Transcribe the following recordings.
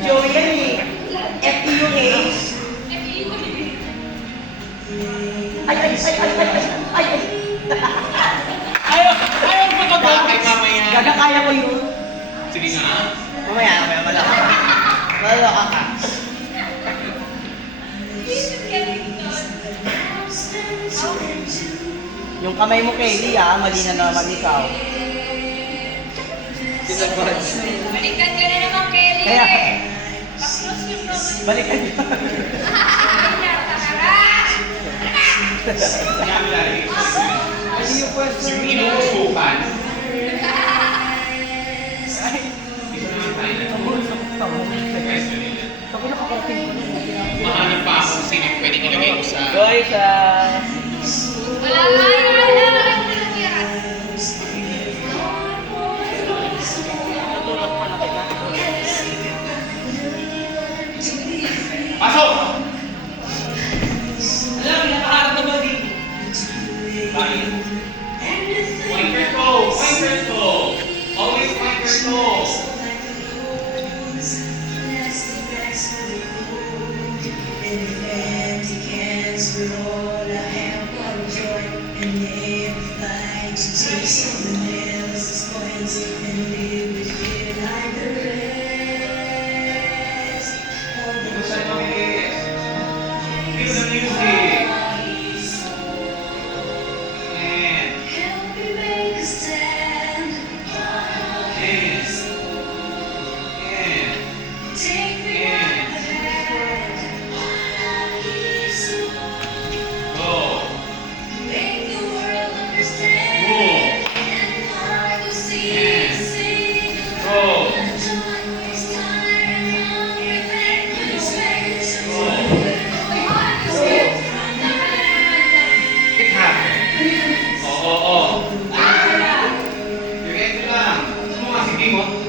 Joey yan eh. FE yung Ace. Ay! Ayaw ko Bakit mamaya? Gagakaya ko yun. Sige nga. Mamaya, malaka ka. Malaka ka. Yung kamay mo, Kelly, mali na naman ikaw. Sinabad. Balikan ka na naman, Kelly! Kaya, Pa-close yung problem. balikan niyo. Sinabi lagi. Kasi yung pwesto Yung inuusukan. Ay, Hindi ko naman tayo na. tamo. Pwesto nila. Ako nakakarating ko na. Mahanap pa ako kung sino yung pwedeng ilagay ko sa... Guys, Wala nga yung wala. Pasok! alam, nakaharap na ba dito? Bakit? Point your toe! Point your toe! Always point your toe! Gusto nyo mabilis? Feel the music! And...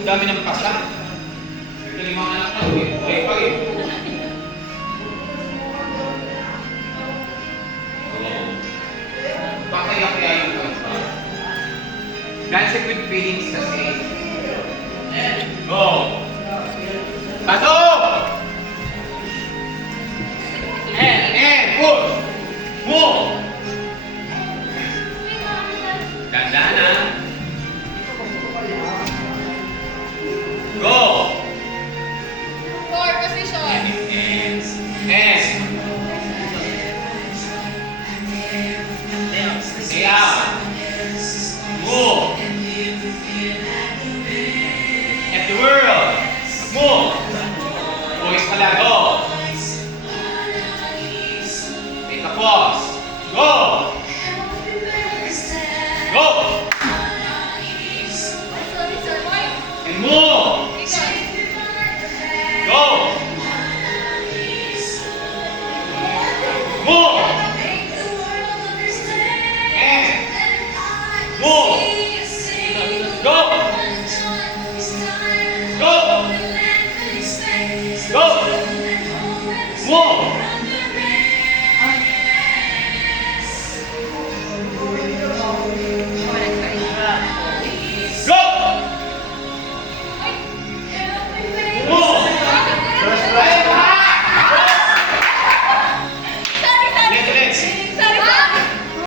dami ng pasa. Ito yung mga anak na ulit. Pag pakaya-kaya yung kanta. Dancing with feelings kasi. Go! Pasok! Push! Move! Gandaan na. Go! Four position. And stay out. Move. At the world. Move.